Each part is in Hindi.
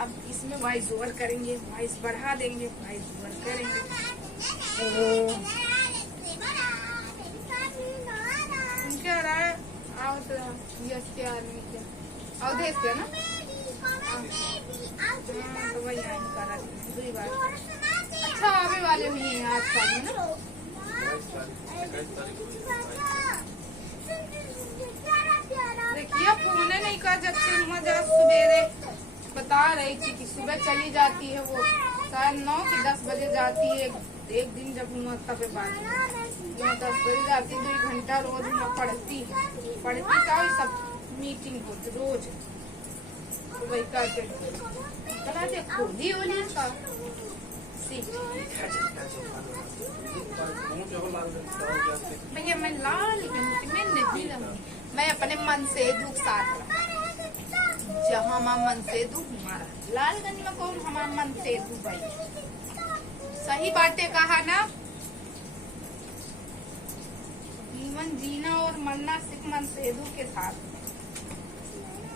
अब इसमें वॉइस ओवर करेंगे, वॉइस बढ़ा देंगे, वॉइस ओवर करेंगे। क्या रहा है? आओ तो यस के आदमी क्या आओ देख के ना। तो वही आई करा दूसरी बार। अच्छा आने वाले नहीं है आज का ना। देखिए फोन नहीं कर जब से जरा सवेरे बता रही थी कि सुबह चली जाती है वो शायद 9 कि 10 बजे जाती है। एक दिन जब हुआ तब बात 10 बजे जाती, 2 घंटा रोज वहाँ पढ़ती का सब मीटिंग होती रोज। तो वही करके कला दे खोली होली का भैया मैं लाल मैं नहीं रहूंगी। मैं अपने मन से दुख साथ जहाँ मन से दुख हमारा लालगंज में कौन हमारा मन से दुख भाई। सही बातें कहा ना। जीवन जीना और मरना सिर्फ मन सेदू के साथ।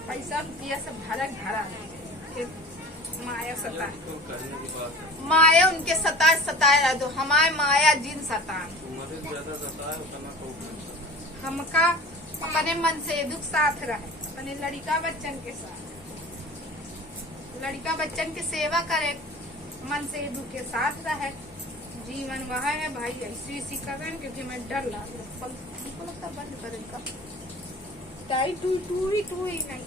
पैसा रुपया सब भरा भरा है। माया सता माया उनके सताए रह दो। हमारे माया जिन सता हमका अपने मन से दुख साथ रहे। अपने लड़का बच्चन के साथ लड़का बच्चन की सेवा करे मन से दुख के साथ रहे। जीवन वह है भाई ऐसी करें क्योंकि मैं डर लग लगता बंद करेगा टू ही नहीं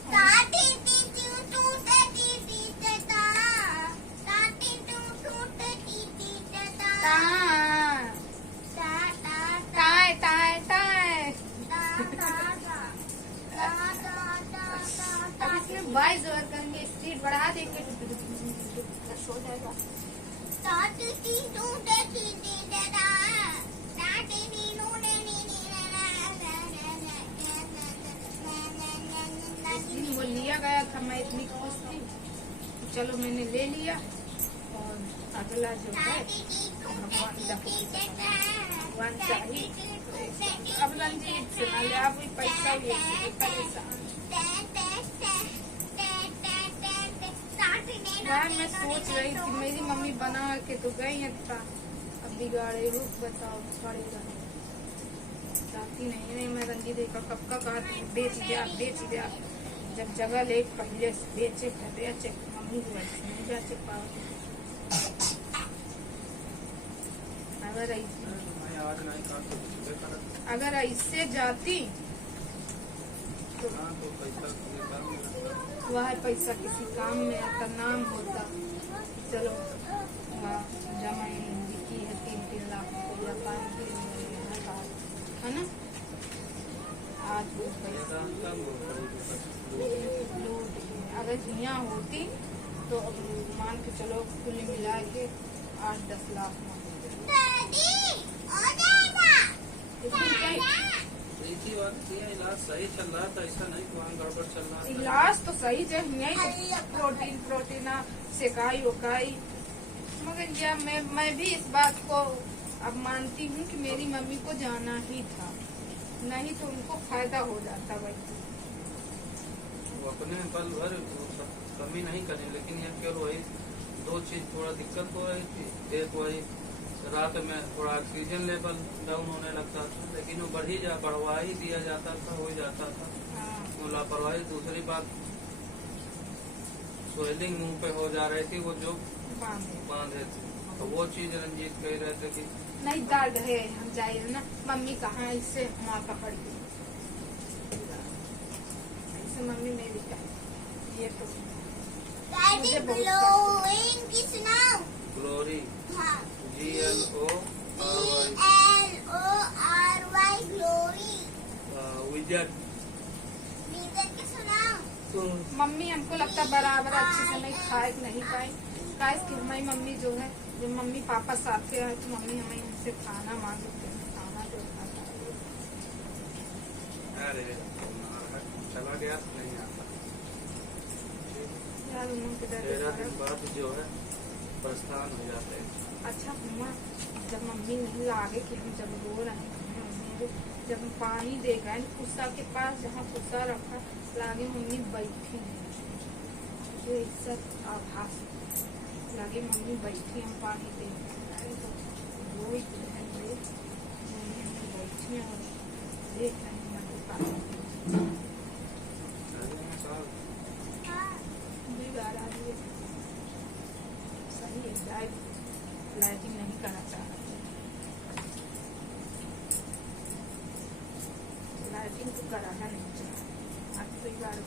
वॉइस ओवर करेंगे, स्पीड बढ़ा देंगे हो जाएगा। वो लिया गया था, मैं इतनी खुश थी, चलो मैंने ले लिया। और अगला जो है भगवान चाहिए। अब रंजीत से ना ले आप पैसा परेशान। मैं सोच रही थी मेरी मम्मी बना के तो गई अच्छा, अब बिगाड़े रुक बताओ पड़ेगा चाहती नहीं। मैं रंजीत देखा कब का कहा बेच दिया। जब जगह ले पहले से बेचे मम्मी को नहीं बेचे पाओ। अगर ऐसे जाती तो वह पैसा किसी काम में आता, नाम होता। चलो जमा की है 3 लाख रुपया 5 है ना। आज वो पैसा अगर यहाँ होती तो अब मान के चलो कुल मिला के 8-10 लाख इलाज सही चल रहा था, ऐसा नहीं गड़बड़ चल रहा। इलाज तो सही चल प्रोटीन सेकाई उकाई। मगर यह मैं भी इस बात को अब मानती हूँ कि मेरी मम्मी को जाना ही था, नहीं तो उनको फायदा हो जाता। भाई वो अपने बल भर कमी नहीं करें, लेकिन यह केवल वही 2 चीज थोड़ा दिक्कत हो रही थी। एक वही रात में थोड़ा ऑक्सीजन लेवल डाउन होने लगता था, लेकिन वो बढ़वा ही दिया जाता था, हो जाता था लापरवाही। दूसरी बात स्वेलिंग मुंह पे हो जा रही थी, वो जो बांधे थे, तो वो चीज रंजीत कह रहे थे कि नहीं दर्द है हम जाइए ना। मम्मी कहाँ इससे माँ पकड़ गई, इससे मम्मी मेरी कहा ये तो ग्लोरी GLORY मम्मी हमको लगता बराबर अच्छे से नहीं खाए नहीं पाए। कि हमारी मम्मी जो है जब मम्मी पापा साथ हैं तो मम्मी हमें हमसे खाना मांगते हैं, खाना जो अरे चला गया नहीं आता यार। बात जो है प्रस्थान हो जाते हैं। अच्छा हुआ जब मम्मी नहीं लागे कि हम जब रो रहे हैं, जब हम पानी दे गए कुस्सा के पास जहाँ कुस्सा रखा लागे मम्मी बैठी ये सब आभास लगे मम्मी बैठी हम पानी दे रहे तो रोई मम्मी बैठी हैं और देख रहे हैं मम्मी पानी बिगाड़ा दिए सही है। लाइटिंग नहीं करना चाह रहे, लाइटिंग तो कराना नहीं चाहिए। आज तो बार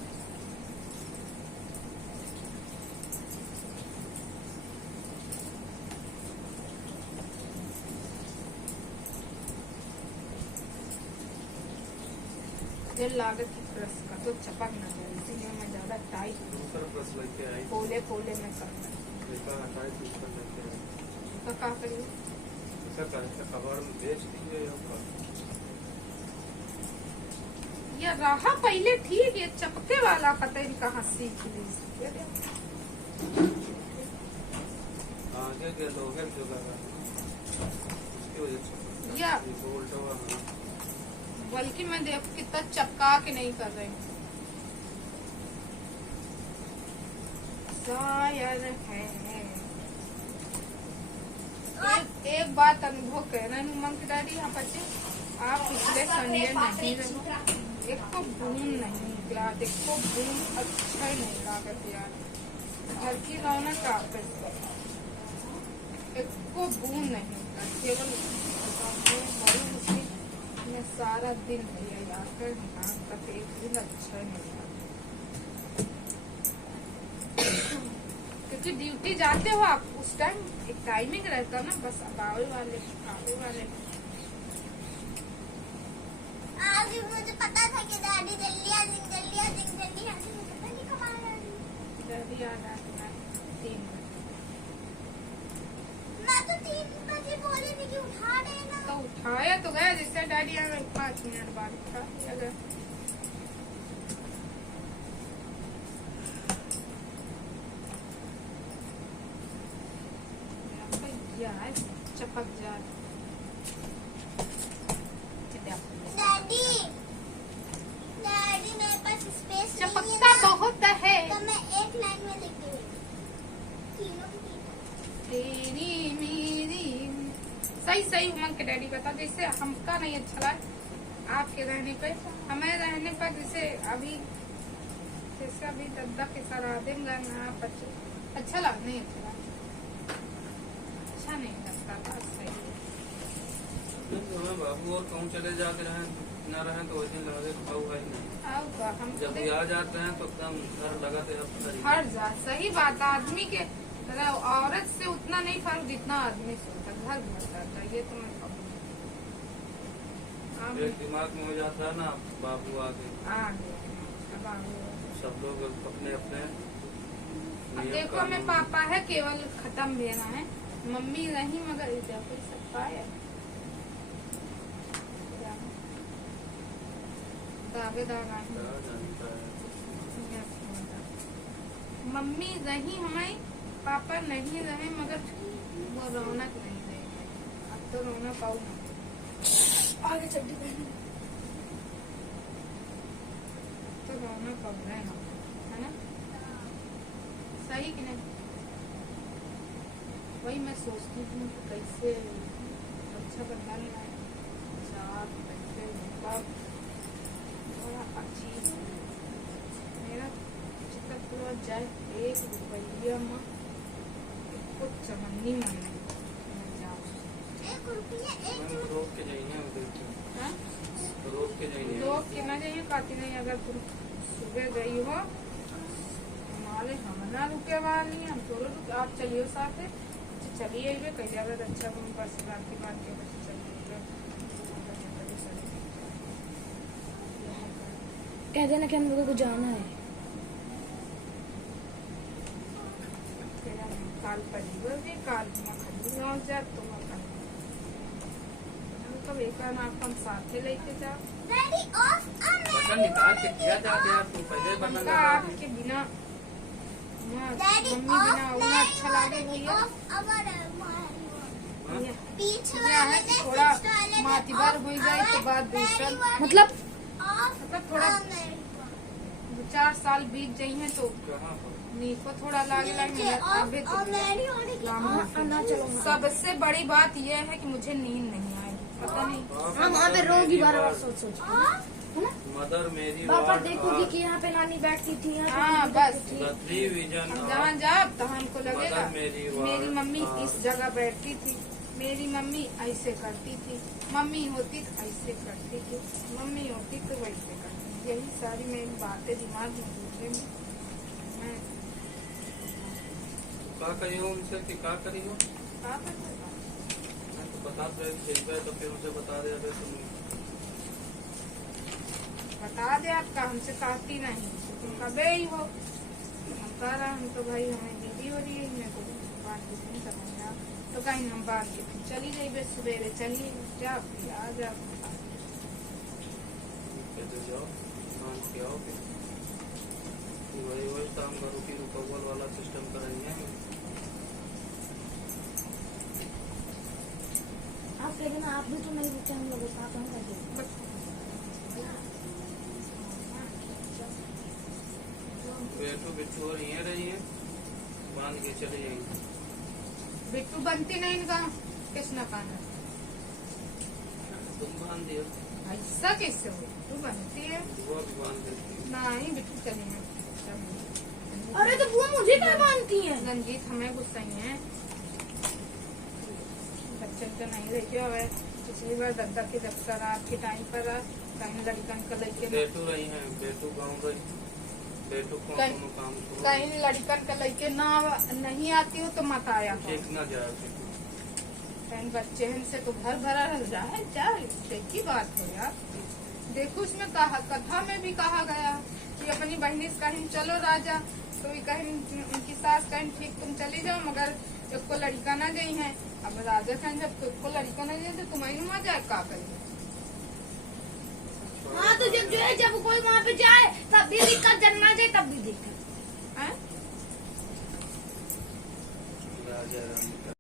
तेल लागत की प्रेस का तो चपक ना जाए, इसीलिए मैं ज्यादा टाइट पोले पोले में करना तो क्या करिए ये रहा पहले ठीक, ये चपके वाला पता नहीं कहाँ सीख ली या बल्कि मैं देखो कितना चपका के नहीं कर रही हूँ शायद है। एक बात अनुभव कह रहे हैं मंकी डैडी यहाँ पर आप पिछले संडे नहीं रहे, एक को बूंद नहीं निकला, एक को बूंद अच्छा ही नहीं लागत यार, घर की रौनक आप एक को बूंद नहीं निकला, केवल मैं सारा दिन भैया यार कर तक एक दिन अच्छा ही नहीं लगा, क्योंकि ड्यूटी जाते हो आप उस टाइम एक टाइमिंग रहता ना, बस आवे वाले आज मुझे पता था कि डैडी जल्दी आ जाएंगे, डैडी आ रहा है 3 मैं तो 3 बजे बोली थी कि उठा देना, तो उठाया तो गया, जिससे डैडी आए 5 मिनट बाद उठा दिया गया। चपक जा डैडी मेरे पास स्पेस चपकता बहुत है तो मैं एक लाइन में लिख दूंगी तीनों की तेरी मेरी सही उमंग के डैडी बता, जैसे हमका नहीं अच्छा लगा आपके रहने पे, हमें रहने पर जैसे अभी दद्दा के साथ देंगे ना अच्छा लगा, नहीं अच्छा नहीं लगता, बात सही है। बाबू और कहूँ चले जाते रहे न रहे तो वैसे लगे खाऊ है नहीं, हम जब भी आ जाते हैं तो एकदम घर लगाते हैं हर जा सही बात, आदमी के औरत से उतना नहीं फर्क जितना आदमी से होता, घर भर जाता, ये तो मैं एक दिमाग में हो जाता है ना बाबू आगे सब लोग अपने अपने देखो मैं पापा है केवल खत्म देना है, मम्मी नहीं मगर कोई सकता है दावेदार मम्मी रही हमें, पापा नहीं रहे मगर वो रौनक नहीं रही, अब तो रौनक पाऊ आगे चड्डी पहनी तो रौनक पाऊ रहे है ना, सही कि नहीं। वही मैं सोचती हूँ कि कैसे अच्छा बना लेना है, बड़ा अच्छी मेरा चित्र पूरा जाए 1 रुपया में कुछ चमन्नी मन नहीं जाओ 1 रुपया रोक के जाइए रोक के ना जाइए काती नहीं, अगर तुम सुबह गई हो हमारे हम ना रुके वाली हम थोड़े रुके, आप चलिए साथ चलिए कहीं अगर अच्छा तुम बस रात की बात के बस चलिए कह देना कि हम लोगों को जाना है। काल परिवार काल गाँव जा तुम कब एक अपन साथे लेके जाओ, डैडी ऑफ बटन निकाल के किया जाते हैं तुम पहले बटन लगा आपके बिना डैडी मम्मी बिना उन्हें अच्छा लगे भैया पीछे है कि थोड़ा मातिबार हो जाए के बाद दूसरा मतलब थोड़ा 4 साल बीत जाइए तो कहाँ पर नीको थोड़ा लागे लगे अभी तो ना चलो सबसे बड़ी बात यह है कि मुझे नींद नहीं आएगी, पता नहीं। हम वहाँ पे रोगी बार सोच सोच के, है ना? मदर मेरी पापा देखोगी कि यहाँ पे नानी बैठती थी, यहाँ पे हाँ, नानी बस। बैठती थी। बदली विजन हम जहाँ जाओ तो हमको लगेगा मदर मेरी मेरी मम्मी हाँ। इस जगह बैठती थी, मेरी मम्मी ऐसे करती थी, मम्मी होती तो ऐसे करती थी, मम्मी होती तो वैसे करती थी। यही सारी मेरी बातें दिमाग में घूमने में मैं का कहियो उनसे कि का करी हो, क्या कर सकता हूँ? मैं तो बता दे ठीक है, तो फिर उसे बता दे अबे तुम बता दे आपका, हमसे कहती नहीं, तुम कबे ही हो। हम कह रहा हम तो भाई हमें दीदी हो रही है, मेरे को बात कुछ नहीं समझना, तो कहीं हम बात के तुम चली जाइए सवेरे, चलिए जा फिर आ जा। कहते जाओ काम किया हो फिर वही काम करो कि रुकवल वाला सिस्टम करेंगे। आप लेकिन आप भी तो नहीं रुके हम लोगों के साथ, हम कैसे? बेटू बिट्टू और ये रही है, बांध के चले जाएंगे। बिट्टू बनती नहीं इनका किसने कहा? तुम बांध दियो, ऐसा कैसे हो? बिट्टू बनती है? वो भी बांध देती है। नहीं बिट्टू चली है। अरे तो वो मुझे क्या मानती है? रंजीत हमें गुस्सा ही है, बच्चे तो नहीं लेके आवे। पिछली बार दद्दा के जब रात के टाइम पर कहीं लड़कन का लेके बेटू रही है, बेटू गाँव रही, बेटू को कहीं- कोनो काम करो, कहीं लड़कन का लेके ना नहीं आती हो तो मत आया करो। ठीक ना जाए बेटू। कहीं बच्चे हैं से तो घर भरा रह जाए, क्या की बात हो यार। देखो उसमें कहा, कथा में भी कहा गया कि अपनी बहनी से कहीं चलो राजा, तो ये कहीं उनकी सास कहीं ठीक तुम चली जाओ, मगर उसको लड़का ना गई है। अब राजा कहीं जब तुझको लड़का ना जाए तो तुम्हारी मजा जाए का करेगी? हाँ तो जब जो है जब कोई वहाँ पे जाए तब भी दिक्कत, जन्मा जाए तब भी दिक्कत। हैं? राजा रानी